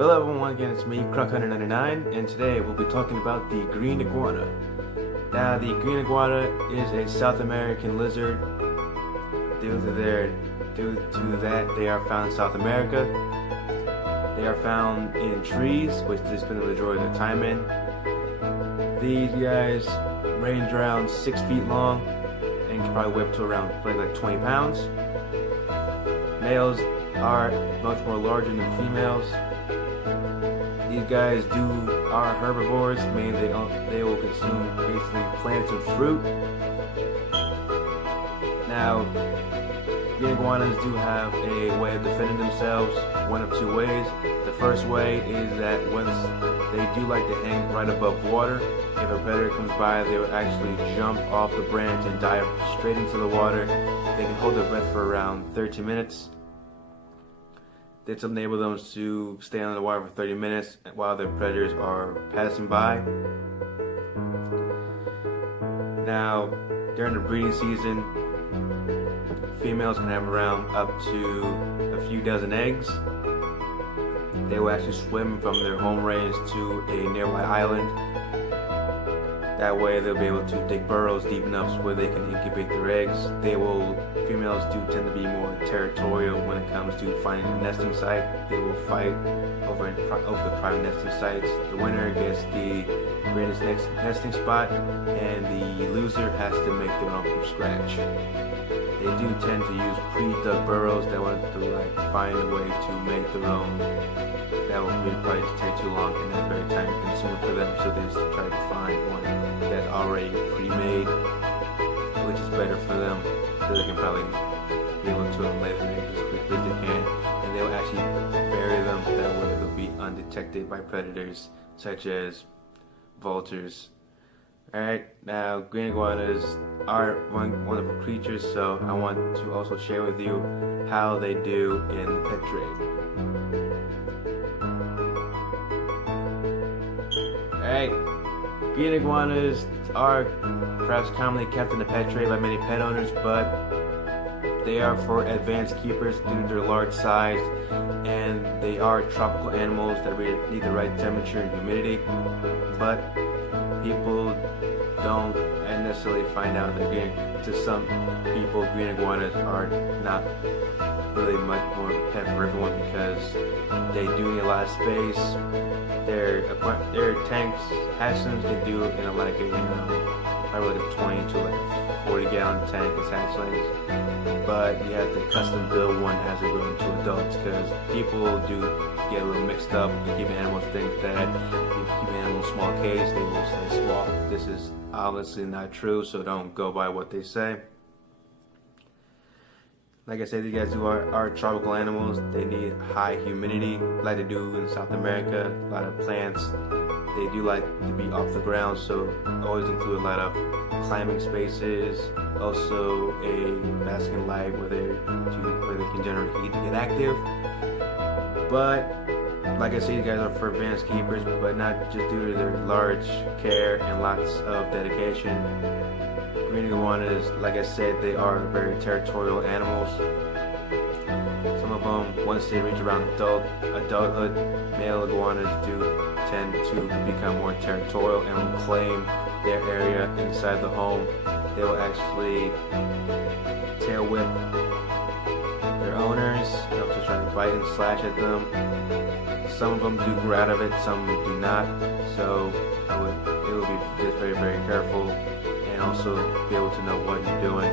Hello everyone, again it's me, Croc199, and today we'll be talking about the green iguana. Now the green iguana is a South American lizard. Due to that, they are found in South America. They are found in trees, which they spend the majority of their time in. These guys range around 6 feet long and can probably weigh up to around like 20 pounds. Males are much more larger than females. These guys are herbivores, meaning they will consume basically plants and fruit. Now, green iguanas do have a way of defending themselves, one of two ways. The first way is that once they do like to hang right above water, if a predator comes by, they will actually jump off the branch and dive straight into the water. They can hold their breath for around 30 minutes. This enables them to stay under the water for 30 minutes while their predators are passing by. Now, during the breeding season, females can have around up to a few dozen eggs. They will actually swim from their home range to a nearby island. That way they'll be able to dig burrows deep enough where they can incubate their eggs. Females do tend to be more territorial when it comes to finding a nesting site. They will fight over the prime nesting sites. The winner gets the greatest nesting spot, and the loser has to make their own from scratch. They do tend to use pre-dug burrows that want to find a way to make their own. That will probably take too long and that's very time consuming for them, so they just try to find one that's already pre-made, which is better for them, so they can probably be able to lay their eggs as quickly as they can, and they'll actually bury them. That way they'll be undetected by predators such as vultures. Alright, now green iguanas are wonderful creatures, so I want to also share with you how they do in the pet trade. Alright, green iguanas are perhaps commonly kept in the pet trade by many pet owners, but they are for advanced keepers due to their large size, and they are tropical animals that need the right temperature and humidity. But people don't necessarily find out that to some people, green iguanas are not really much more of a pet for everyone because they do need a lot of space. Their tanks, hatchlings can do in probably like a 20 to 40 gallon tank as hatchlings, but you have to custom build one as they grow into adults, because people do get a little mixed up and keeping animals think that if you keep animals in a small cage, they will stay small. This is obviously not true, so don't go by what they say. Like I said, these guys are tropical animals. They need high humidity, like they do in South America. A lot of plants. They do like to be off the ground, so always include a lot of climbing spaces. Also, a basking light where they can generate heat to get active. But like I said, these guys are for advanced keepers, but not just due to their large care and lots of dedication. Green iguanas, like I said, they are very territorial animals. Some of them, once they reach around adulthood, male iguanas do tend to become more territorial and will claim their area inside the home. They will actually tail whip their owners. They'll also try to bite and slash at them. Some of them do grow out of it, some do not. So it will be just very, very careful, and also be able to know what you're doing.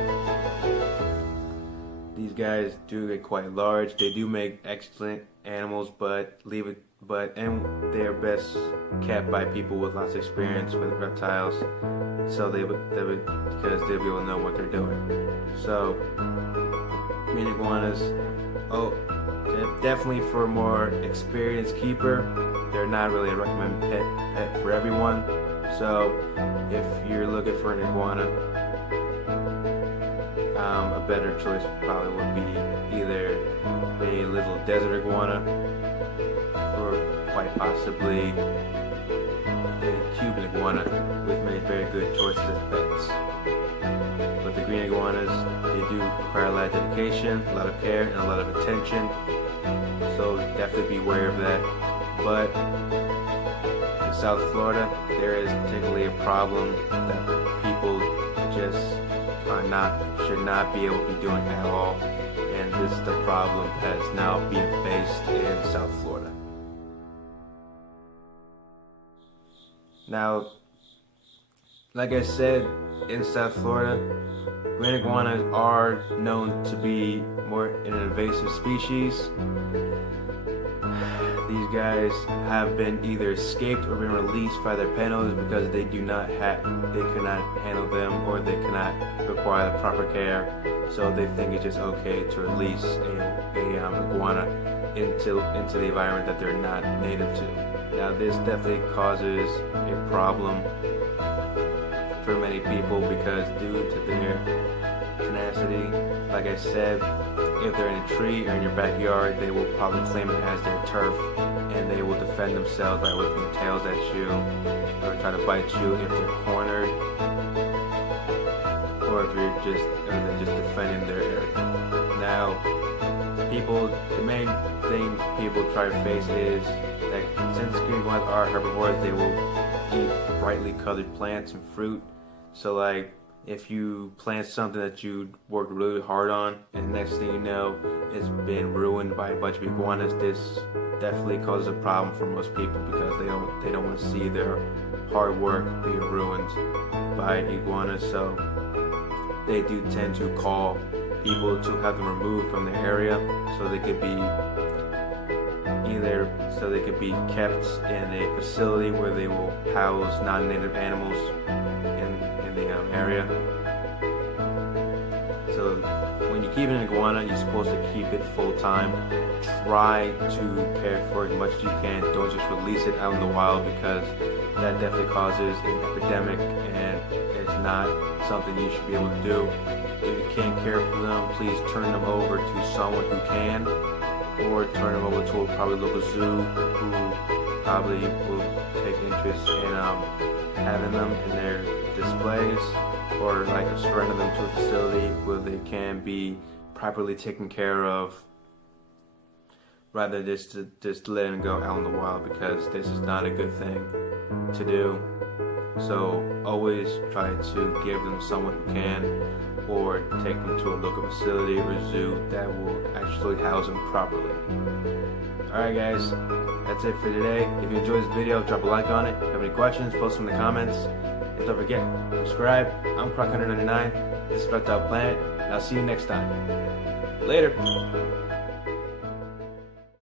These guys do get quite large. They do make excellent animals, but they're best kept by people with lots of experience with reptiles, so because they'll be able to know what they're doing. So green iguanas, definitely for a more experienced keeper. They're not really a recommended pet for everyone. So if you're looking for an iguana, a better choice probably would be either a little desert iguana or quite possibly a Cuban iguana, with many very good choices as pets. But the green iguanas, they do require a lot of dedication, a lot of care, and a lot of attention. So definitely be aware of that. But in South Florida, there is particularly a problem that people just should not be able to be doing at all, and this is the problem that is now being faced in South Florida. Now, like I said, in South Florida, green iguanas are known to be more an invasive species. These guys have been either escaped or been released by their penals because they cannot handle them, or they cannot require the proper care. So they think it's just okay to release a iguana into the environment that they're not native to. Now this definitely causes a problem for many people because due to their tenacity, like I said, if they're in a tree or in your backyard, they will probably claim it as their turf, and they will defend themselves by whipping tails at you or try to bite you if they're cornered, or if they're just defending their area. Now, the main thing people try to face is that since green iguanas are herbivores, they will eat brightly colored plants and fruit. So like, if you plant something that you worked really hard on, and the next thing you know, it's been ruined by a bunch of iguanas, this definitely causes a problem for most people because they don't want to see their hard work being ruined by iguanas. So they do tend to call people to have them removed from their area so they could be kept in a facility where they will house non-native animals in the area. So when you keep an iguana, you're supposed to keep it full time. Try to care for it as much as you can. Don't just release it out in the wild because that definitely causes an epidemic, and it's not something you should be able to do. If you can't care for them, please turn them over to someone who can, or turn them over to a probably local zoo who probably will take interest in having them in their displays, or like surrender them to a facility where they can be properly taken care of, rather than just letting them go out in the wild, because this is not a good thing to do. So always try to give them someone who can, or take them to a local facility or zoo that will actually house them properly. Alright guys, that's it for today. If you enjoyed this video, drop a like on it. If you have any questions, post them in the comments. And don't forget, subscribe. I'm Croc199. This is Reptile Planet, and I'll see you next time. Later.